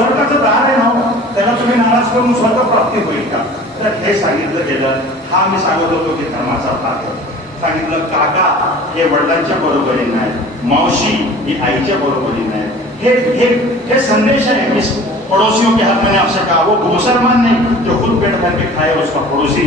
स्वर्गाचं दार आहे ना हो, त्याला तुम्ही नाराज करून स्वर्ग प्राप्ती होईल का? तर हे सांगितलं गेलं. हा मी सांगत होतो की धर्माचा भाग सांगितलं काका हे वडिलांच्या बरोबरीने आहे मावशी ही आईच्या बरोबरीने आहे. हे हे हे संदेश है इस पड़ोसियों के हाथ में आपसे कहा वो मुसलमान नहीं जो खुद पेट भर के खाए उसका पड़ोसी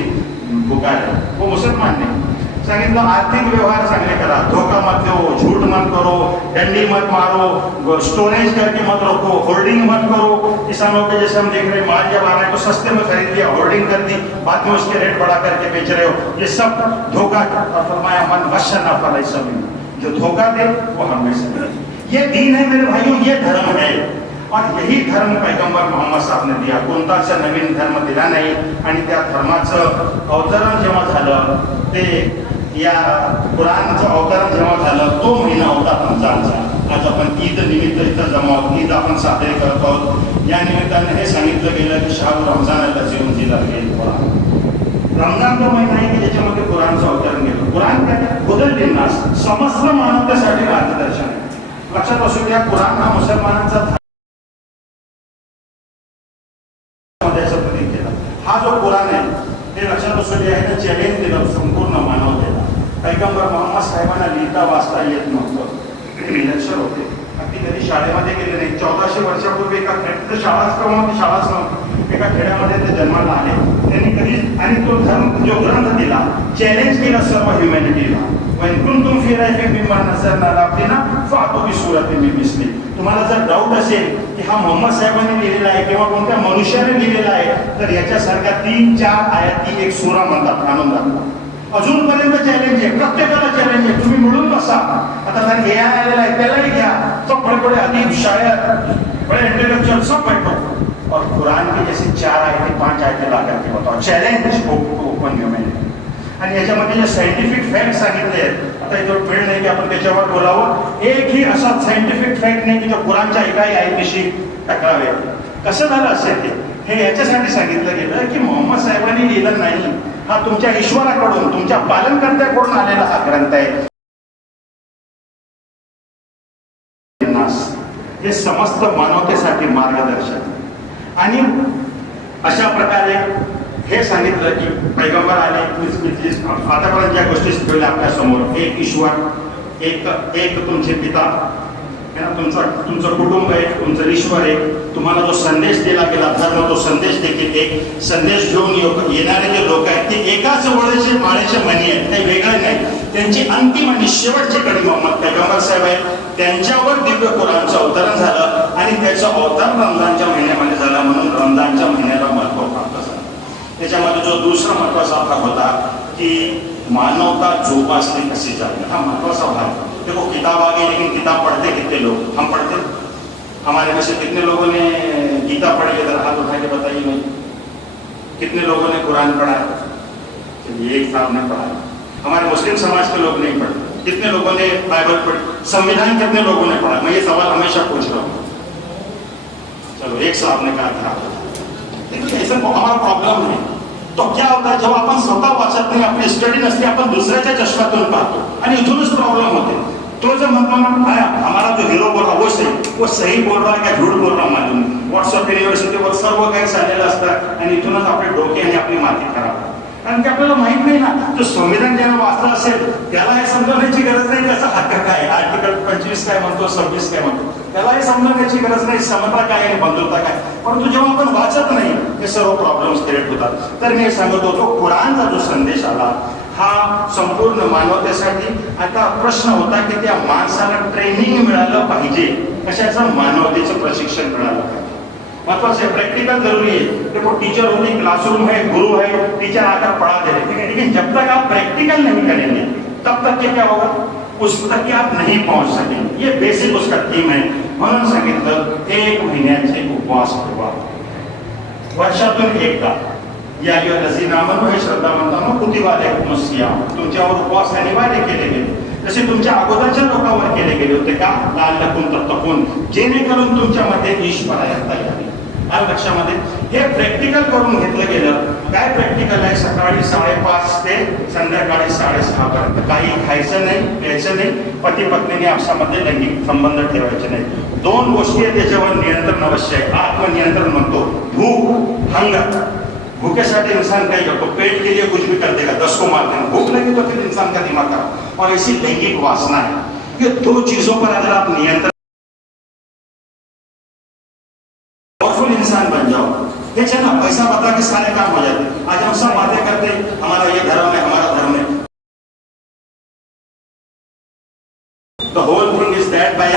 भूखा है वो मुसलमान नहीं. सांगितलं आर्थिक व्यवहार चांगले करा. धोका मत देऊ झूठ मत करो डंडी मत मारो स्टोरेज करके मत रखो होल्डिंग मत करो. किसानों के जैसे हम देख रहे हैं माल जब आ रहा है तो सस्ते में खरीद लिया होल्डिंग कर दी बाद में उसके रेट बढ़ा करके बेच रहे हो। ये सब धोखा फरमाया मन वश्य ना फलाई सभी। जो धोखा दे वो हमेशा ये दीन है मेरे भाइयों ये धर्म है। और यही धर्म पैगंबर मोहम्मद साहेबने दिला कोणताच नवीन धर्म दिला नाही. आणि त्या धर्माचं अवतरण जेव्हा झालं ते या कुराणचं अवतरण जेव्हा झालं तो महिना होता रमजानचा. आज आपण ईद निमित्त इथं जमा ईद आपण साजरे करत आहोत. या निमित्ताने हे सांगितलं गेलं की शाहू रमजानाला जीवन दिला गेल रमजान तो महिना आहे की ज्याच्यामध्ये कुराणचं अवतरण गेलं. कुराण काय बदल समस्त मानवतेसाठी मार्गदर्शन आहे. लक्षात असू द्या कुराण हा मुसलमानांचा हा जो कुराण आहे ते रचना असू आहे तर चॅलेंज दिलं संपूर्ण मानवतेला पैगंबर मोहम्मद साहेबांना लिहिता वाचता येत नव्हतं ते होते अगदी कधी शाळेमध्ये गेले नाही. चौदाशे वर्षापूर्वी एका खेड्यात शाळाच क्रमांक शाळाच नव्हती. एका खेड्यामध्ये ते जन्माला आले. त्यांनी कधी आणि तो धर्म जो ग्रंथ दिला चॅलेंज केला सर्व ह्युमॅनिटीला वैकुंठ तुम फिरायचे विमान नसर ना लागते ना फातो की सुरत मी मिसली तुम्हाला जर डाऊट असेल की हा मोहम्मद साहेबांनी लिहिलेला आहे किंवा कोणत्या मनुष्याने लिहिलेला आहे तर याच्यासारख्या तीन चार आयाती एक सुरा म्हणतात आनंदात. अजूनपर्यंत चॅलेंज आहे. प्रत्येकाला चॅलेंज आहे. तुम्ही मिळून बसा. आता जर ए आय आलेला आहे त्यालाही घ्या. बड़े बड़े अदीब शायर बड़े इंटेलेक्चुअल सब बैठो और कुरान की जैसे चार आयते पांच आयते ला करके बताओ। चॅलेंज ओपन ह्युमॅनिटी आणि याच्यामध्ये जे सायंटिफिक फॅक्ट सांगितले आहेत आता जो वेळ नाही की आपण त्याच्यावर बोलावं एकही असा सायंटिफिक फॅक्ट नाही की जो कुरानच्या एकाही आयतीशी टकरावे कसं झालं असेल ते हे याच्यासाठी सांगितलं गेलं की मोहम्मद साहेबांनी लिहिलं नाही. हा तुमच्या ईश्वराकडून तुमच्या पालनकर्त्याकडून आलेला हा ग्रंथ आहे. हे समस्त मानवतेसाठी मार्गदर्शक. आणि अशा प्रकारे हे सांगितलं की पैगंबर आले आतापर्यंत ज्या गोष्टी ठेवल्या आपल्यासमोर एक ईश्वर एक एक तुमचे पिता तुमचं तुमचा तुमचं कुटुंब आहे तुमचं ईश्वर आहे. तुम्हाला जो संदेश दिला गेला धर्म तो संदेश देखील एक संदेश घेऊन योग- येणारे जे लोक आहेत ते एकाच जवळचे माळेचे मनी आहेत ते वेगळे नाही. त्यांची अंतिम आणि शेवटची कडी मोहम्मद पैगंबर साहेब आहेत. त्यांच्यावर दिव्य कुराणचं अवतरण झालं आणि त्याचं अवतरण रमजानच्या महिन्यामध्ये झालं म्हणून रमजानच्या महिन्याला महत्त्व प्राप्त झालं. त्याच्यामध्ये जो दुसरा महत्त्वाचा भाग होता की मानवता जोपासने कशी जाते हा महत्त्वाचा भाग. देखो किताब आ गई लेकिन किताब पढ़ते कितने लोग? हम पढ़ते? हमारे में से कितने लोगों ने गीता पढ़ी इधर हाथ उठा के बताइए मैं कितने लोगों ने कुरान पढ़ा? है ये एक साहब पढ़ा हमारे मुस्लिम समाज के लोग नहीं पढ़ते। कितने लोगों ने बाइबल पढ़ी संविधान कितने लोगों ने पढ़ा? मैं ये सवाल हमेशा पूछ रहा हूँ। चलो एक साहब ने कहा था देखिए ऐसा हमारा प्रॉब्लेम है। तो क्या होता है जब आपण स्वतः वाचत नाही आपली स्टडी नसते आपण दुसऱ्याच्या चष्म्यातून पाहतो आणि इथूनच प्रॉब्लेम होते। तो जो म्हणतो "आया, हमारा जो हिरो बोल रहा वो सही वो सही बोल रहा है क्या झूठ बोल रहा मालूम व्हॉट्सअप युनिव्हर्सिटीवर सर्व काही चाललेलं असतं आणि इथूनच आपले डोके आणि आपली माती खराब। होते. कारण की आपल्याला माहीत नाही ना जो संविधान ज्याला वाचलं असेल त्याला हे समजवण्याची गरज नाही त्याचा हक्क काय आर्टिकल पंचवीस काय म्हणतो सव्वीस काय म्हणतो. त्याला हे समजवण्याची गरज नाही समता काय आणि बंधुता काय परंतु जेव्हा आपण वाचत नाही हे सर्व प्रॉब्लेम्स क्रिएट होतात. तर मी हे सांगत होतो कुराणचा जो संदेश आला हा संपूर्ण मानवतेसाठी आता प्रश्न होता की त्या माणसाला ट्रेनिंग मिळालं पाहिजे. कशाचं? मानवतेचं प्रशिक्षण मिळालं पाहिजे. महत्वाचं से प्रैक्टिकल ज़रूरी है। देखो टीचर होने क्लासरूम है गुरु है टीचर आकर पढ़ा दे रहे लेकिन जब तक आप प्रैक्टिकल नहीं करेंगे, तब तक ये क्या होगा? उस तक आप नहीं पहुँच सकेंगे। ये बेसिक उसका थीम है। म्हणून सांगितलं एक महिन्याचे उपवास ठेवा वर्षातून एकदा। या यो नजीनामन हे। श्रद्धावंतांना कुतिवाले सियाम तुमच्यावर उपवास अनिवार्य केले गेले। जसे तुमच्या अगोदरच्या लोकांवर केले गेले होते का? लाल लपून तप्तकून. जेणेकरून तुमच्यामध्ये ईश्वरायता यावी आलं लक्षामध्ये. हे प्रॅक्टिकल करून घेतलं गेलं. काय प्रॅक्टिकल आहे? सकाळी साडेपाच ते संध्याकाळी साडेसहा पर्यंत. काही खायचं नाही प्यायचं नाही. पती पत्नीने आपसामध्ये लैंगिक संबंध ठेवायचे नाही दोन गोष्टी आहेत त्याच्यावर नियंत्रण अवश्य आहे. आत्मनियंत्रण म्हणतो. भूक हंगर भूखेसाठी इंसान क्या करतो? पेट के लिए कुछ भी कर देगा. दस को मार देगा. भूख लगी तो फिर इंसान का दिमाग खराब. और ऐसी लैंगिक वासना है ये दो चीजों पर अगर आप नियंत्रण पावरफुल इंसान बन जाओ ये ना पैसा बता सारे काम हो जाते आज हम सब बातें करते हमारा ये धर्म है हमारा धर्म है। The whole thing is that bye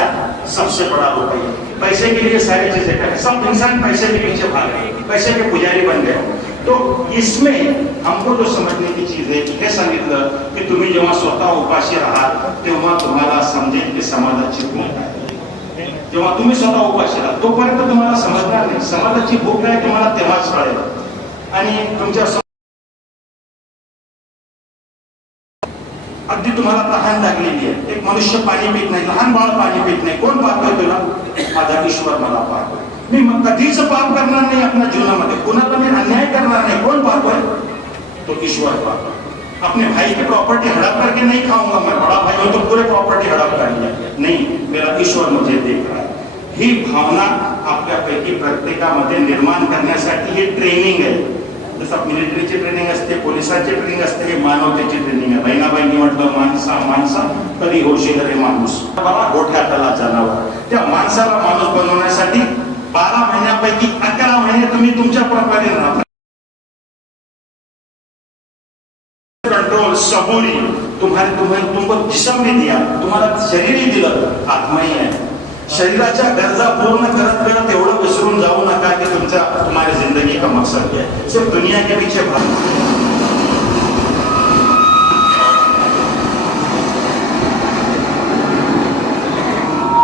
सबसे बड़ा रुपया पैसे के लिए सारी चीजें करें सब इंसान पैसे के पीछे भाग गए पैसे के पुजारी बन गए तो इसमें हमको जो समजने की चीज आहे हे सांगितलं की तुम्ही जेव्हा स्वतः उपाशी राहाल तेव्हा तुम्हाला समजेल की समाजाची भूक हो आहे जेव्हा तुम्ही स्वतः उपाशी राहाल तोपर्यंत तुम्हाला समजणार नाही। समाजाची भूक हो आहे तुम्हाला तेव्हाच कळेल तुमच्या सम- अगदी तुम्हाला तहान लागलेली एक मनुष्य पाणी पित नाही, लहान बाळ पाणी पित नाही. कोण पाहतोय तुला माझा ईश्वर मला पाहतोय मी मग कधीच पाप करणार नाही आपल्या जीवनामध्ये. कोणाला मी अन्याय करणार नाही. कोण पाहतोय तो ईश्वर पाहतोय अपने भाई की प्रॉपर्टी हड़प करके नहीं खाऊँगा मैं. बड़ा भाई हूँ तो पूरे प्रॉपर्टी हड़प करेंगे. नहीं, मेरा ईश्वर मुझे देख रहा है. ही भावना आपल्यापैकी प्रत्येकामध्ये निर्माण ही ट्रेनिंग आहे. जसं मिलिटरीची ट्रेनिंग असते पोलिसांची ट्रेनिंग असते मानवतेची ट्रेनिंग आहे. बहिणाबाईंनी म्हटलं माणसा माणसा कधी होशील रे माणूस. बाबा गोठ्यातला जनावर. त्या माणसाला माणूस बनवण्यासाठी बारा महिन्यापैकी अकरा महिने तुम्ही तुमच्या प्रकारे राहता. कंट्रोल सबुरी. तुम्हाला तुम्हाला तुमक जिसम भी दिया. तुम्हाला शरीरही दिलं. आत्माही आहे. शरीराच्या गरजा पूर्ण करत सकते हैं। सिर्फ दुनिया के पीछे भाग